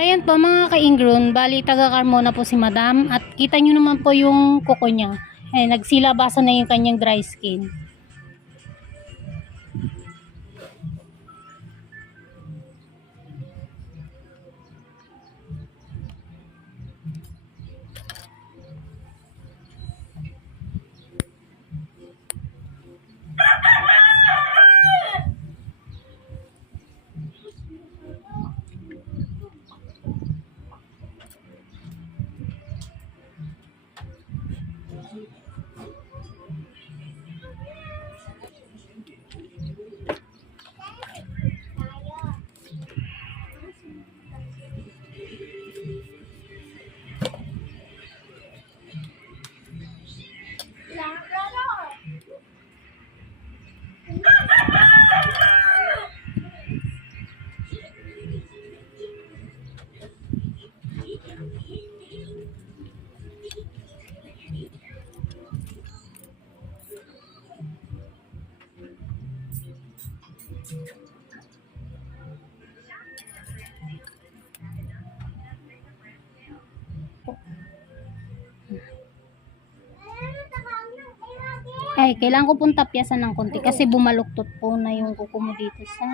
Ayan po mga ka-ingrown, bali taga Carmona po si Madam at kita nyo naman po yung kuko niya. Eh, nagsilabasan na yung kanyang dry skin. Ay, kailangan ko pong tapyasan ng konti kasi bumaluktot po na yung kuko mo dito sa...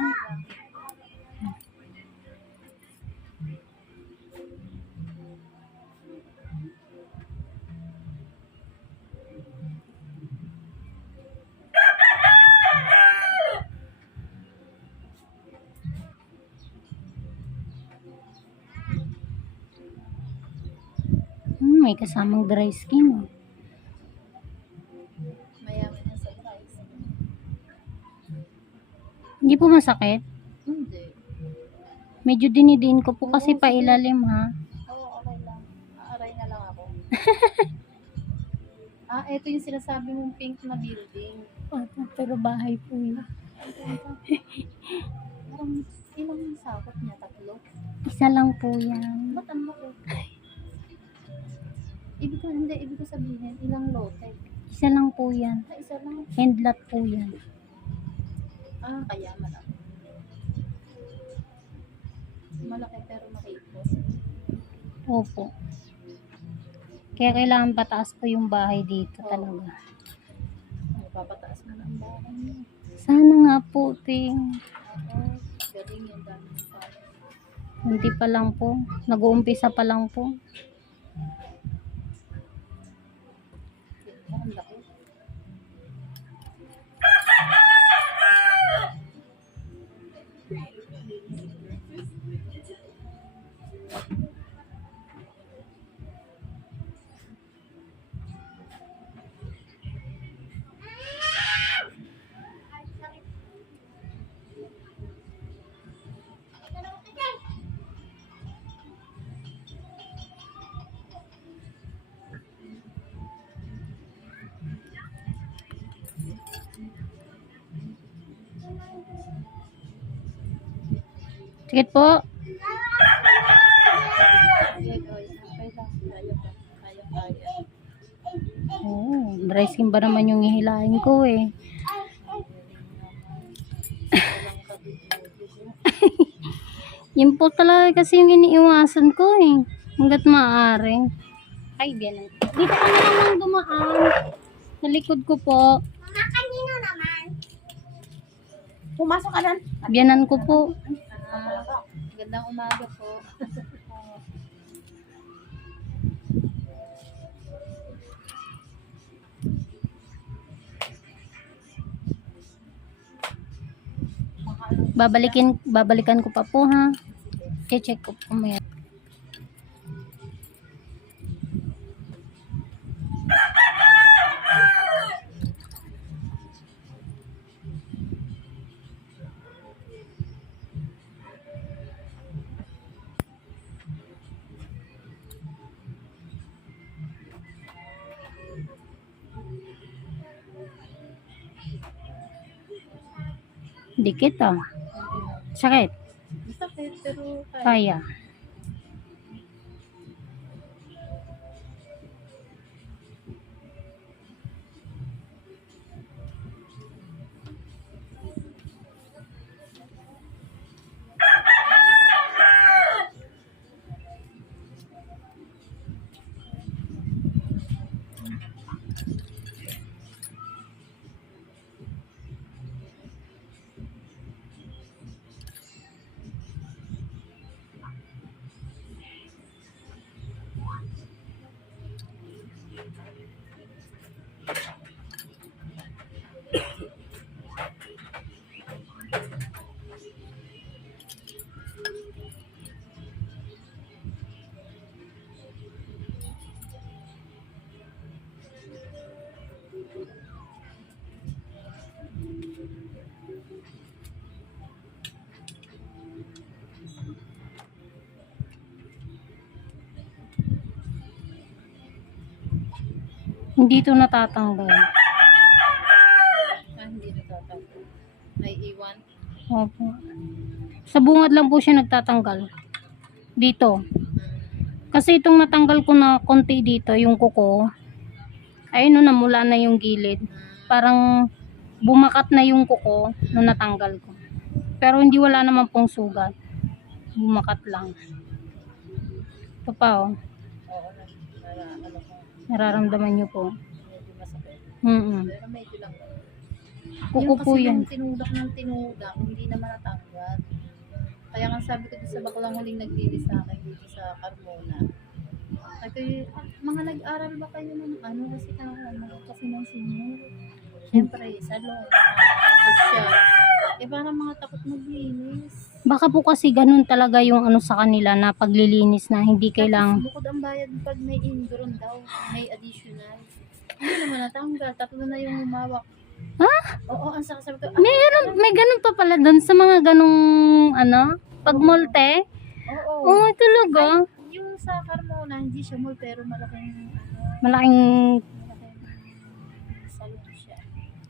Hmm, may kasamang dry skin. Oh. Hindi po masakit. Hindi. Medyo dinidin ko po kasi pailalim ha. Oo, okay lang. Aaray na lang ako. ah, ito yung sinasabi mong pink na building. Opo, pero bahay po yun. Parang ilang yung sakot niya? Tatlo? Isa lang po yan. Ba't ang laki? Ibig ko, hindi, ibig ko sabihin, ilang lote. Isa lang po yan. Ah, isa lang. Handlot po yan. Ah, kaya malaki. Malaki pero makikos. Opo. Kaya kailangan pataas po yung bahay dito talaga. Magpapataas na ang bahay niya. Sana nga po, ting. Oo, galing yung dami ng tao. Hindi pa lang po. Nag-uumpisa pa lang po. Kaya, kaya. Oh, dry skin ba naman yung hihilahin ko eh. Na. Yun po talaga kasi yung iniiwasan ko eh. Hanggat maaari. Ay, biyanan. Dito ka na lang dumaan. Sa likod ko po. Pumasok ka lang. Biyanan ko po. Ah, gandang umaga po. Babalikin, babalikan ko pa po ha. I-check ko po maya. Dikit ah. Sakit. Sakit, pero kaya. Kaya. Hindi to natatanggal. Ah, hindi natatanggal. May iwan. Opo. Sa bungad lang po siya nagtatanggal. Dito. Kasi itong natanggal ko na konti dito, yung kuko, ayun no, namula na yung gilid. Parang bumakat na yung kuko nung natanggal ko. Pero hindi wala naman pong sugat. Bumakat lang. Ito pa oh. Oo, na, nara, ano ko, Nararamdaman niyo po. medyo masakit. Mm Pero medyo lang. Kuko po kasi yan. tinudak ng tinudak, hindi naman natanggal. Kaya nga sabi ko dun sa baklang huling naglilis sa akin dito sa Carmona. Sabi ko, "Ah, mga nag-aral ba kayo ng ano kasi na ano kasi ng senior? Siyempre, sa mga social. Eh parang mga takot maglinis. Baka po kasi ganun talaga yung ano sa kanila na paglilinis na hindi kailang Tapos, bukod ang bayad pag may ingrown daw, may additional. Hindi naman natanggal. Tatlo na yung humawak. Ha? Oo, ang sakit sabi ko. Meron, may ganun pa pala doon sa mga ganung ano, pagmulte. Oo. Oo, talaga. Yung sa Carmona, hindi siya mall pero malaking ano, Malaking.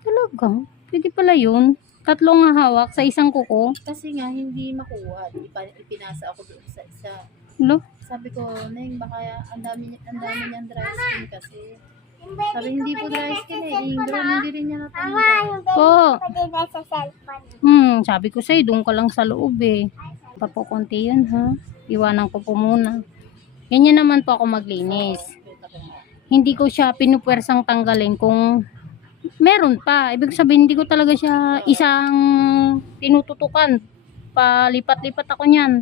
Talaga. Pwede pala yun. Tatlo nga hawak sa isang kuko. Kasi nga hindi makuha. Ipa, ipinasa ako doon sa isa. Lo, Sabi ko, Neng, baka ang dami, ang dami niyang dry skin kasi. Sabi, hindi po dry skin eh. Ingrown, hindi rin niya natanggal. po. Sa cellphone. Hmm, sabi ko sa'yo, doon ka lang sa loob eh. Pa po konti yun ha. Iwanan ko po muna. Ganyan naman po ako maglinis. Hindi ko siya pinupwersang tanggalin kung meron pa. Ibig sabihin, hindi ko talaga siya isang tinututukan. Palipat-lipat ako niyan.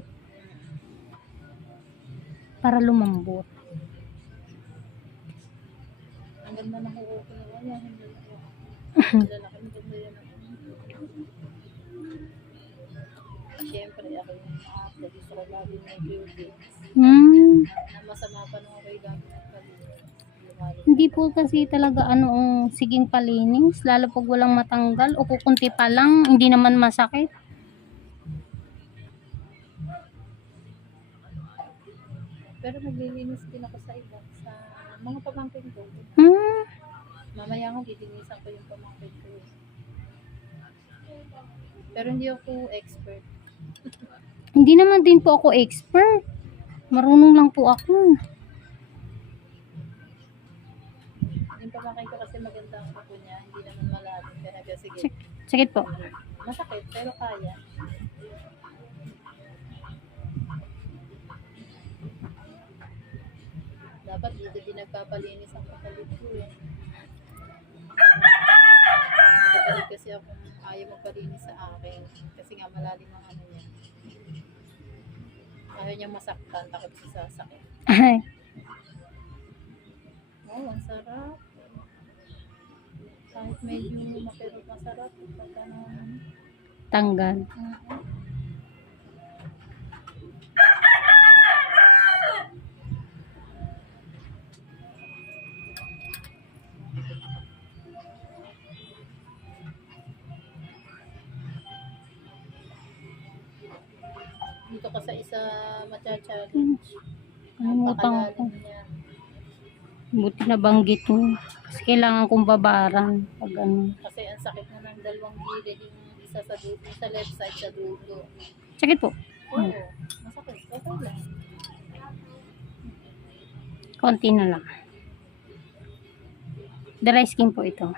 Para lumambot. Ang ganda ko na ko. Lalaki ng ganda yan. Siyempre, ako yung ate. Gusto ko lagi may beauty. Hmm. Na masama pa nung Hindi po kasi talaga ano ang siging palinis. Lalo pag walang matanggal o kukunti pa lang, hindi naman masakit. Pero naglilinis din ako sa iba. Sa mga pamangkin ko. Hmm. Mamaya nga, lilinisan ko yung pamangkin ko. Pero hindi ako expert. Hindi naman din po ako expert. Marunong lang po ako. Yung pamangkin ko kasi maganda ang ako niya. Hindi naman malalim. Kaya nagka, sige. Sige, sige po. Masakit, pero kaya. Dapat dito din nagpapalinis ang kapatid ko eh. Kasi ako ayaw magpalinis sa akin. Kasi nga malalim ang ano niya. Ayaw niya masaktan, takot siya sa sakit. Ay, Oh, ang sarap. Kahit medyo pero masarap. Pagka na, tanggal. Mhm. Dito ka sa isa matcha-challenge. Kalimutan ko. Pakalalim niya. Buti na banggit mo. Kailangan kong babaran. Pag ano. Kasi ang sakit na ng dalawang gilid, yung isa sa dulo, sa left side sa dulo. Sakit po. Oo, masakit. Okay lang. Konti na lang. Dry skin po ito.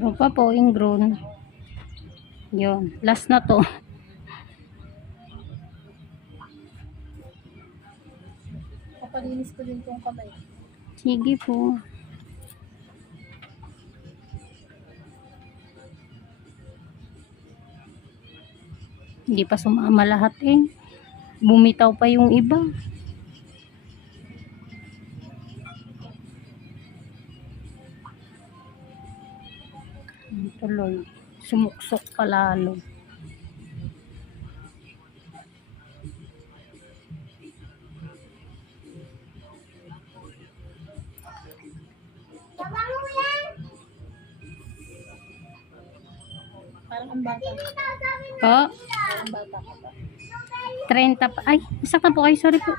Meron pa po yung grown. Yun. Last na to. Papalinis ko din pong kamay. Sige po. Hindi pa sumama lahat eh. Bumitaw pa yung iba. Sumuksok pa lalo. Parang ang bata. Po, Parang bata ka pa. 30 pa. Ay, sakta po kayo. Sorry po.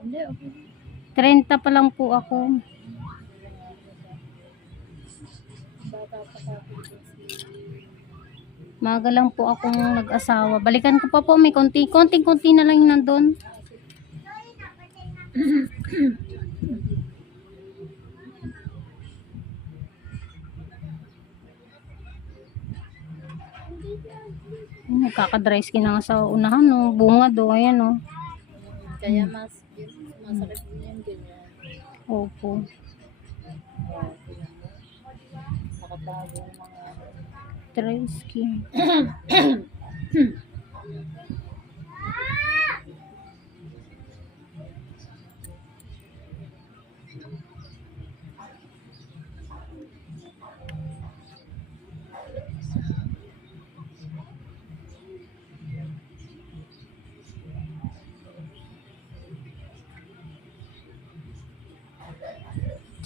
Hindi, okay. 30 pa lang po ako. Bata pa ka. Maga lang po akong nag-asawa. Balikan ko pa po. May konti. Konting-konti na lang yung nandun. Nagkaka-dry skin na nga sa unahan, no. Bunga do, ayan, no. Kaya mas, masakit din yung ganyan. Opo. Nakatago mga Dry skin.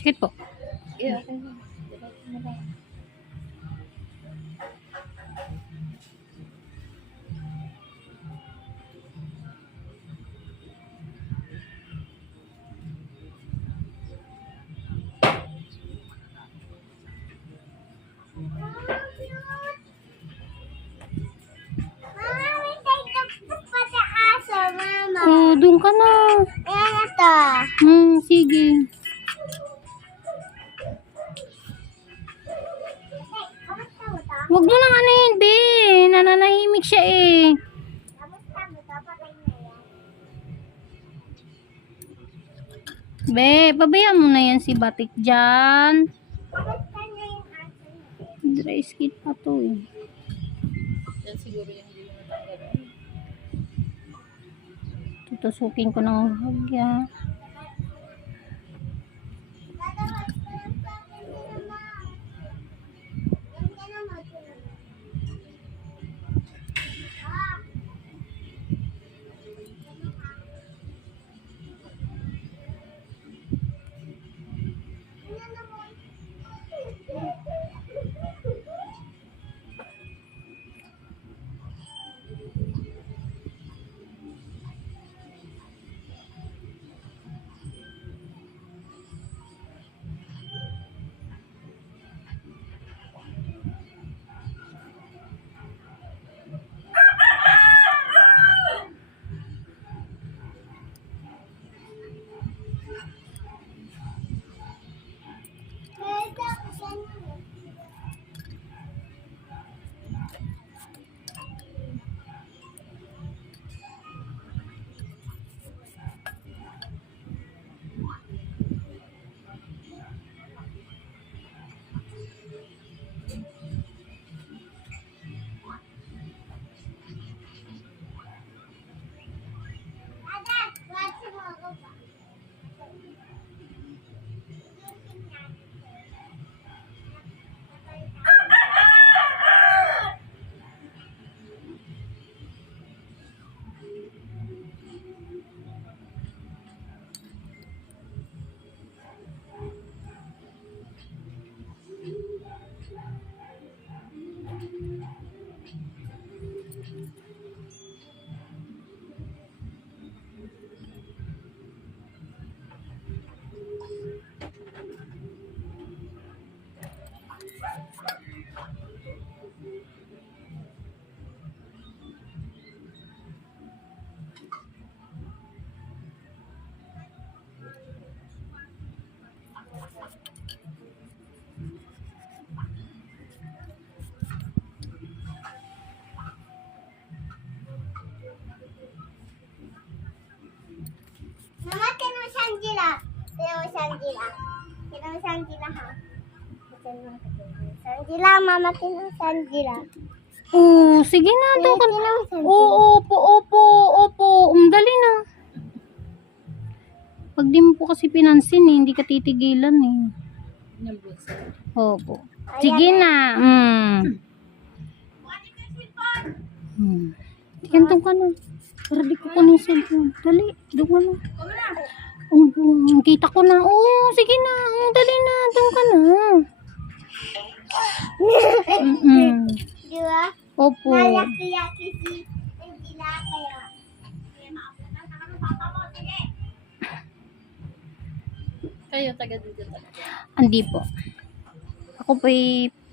Sikit po. Yeah, doon ka na. Ayan na to. Hmm, sige. Huwag mo nang anuhin, be. Nananahimik siya eh. Be, pabayaan mo na yan si Batik dyan. Dry skin pa to eh. Yan siguro yung Tutusukin ko ng hagya. Tinong Shangela. Tinong Shangela. Tinong Shangela, ha? Tinong Shangela, mama, tinong Shangela. Oh, sige na, ka. Oo, opo, opo, opo. Um, dali na. Pag di mo po kasi pinansin eh, hindi ka titigilan eh. Opo. Sige na. Mm. Hmm. Gantung ka na. Para di ko kunin cellphone. Dali, doon ka na. Um, kita ko na. Oo, sige na. Um, dali na. Doon ka na. Mm-mm. Di ba? Opo. Malaki-laki si hindi na kaya. Kayo, taga dito talaga. Hindi po. Ako po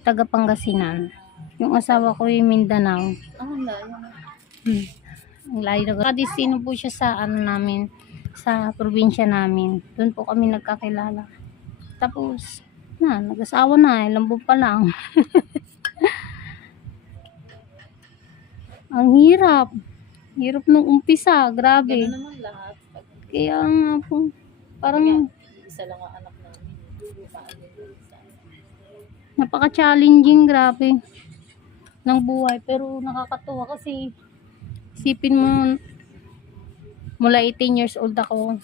taga Pangasinan. Yung asawa ko yung Mindanao. Ah, wala. Yun. Hmm. Ang layo na. Kadistino po siya sa ano namin, sa probinsya namin. Doon po kami nagkakilala. Tapos, na, nag-asawa na, ilang buwan pa lang. Ang hirap. Hirap nung umpisa, grabe. Ganun naman lahat. Pag Kaya nga po, parang isa lang ang anak namin. Napaka-challenging, grabe, ng buhay. Pero nakakatuwa kasi, isipin mo, mula 18 years old ako,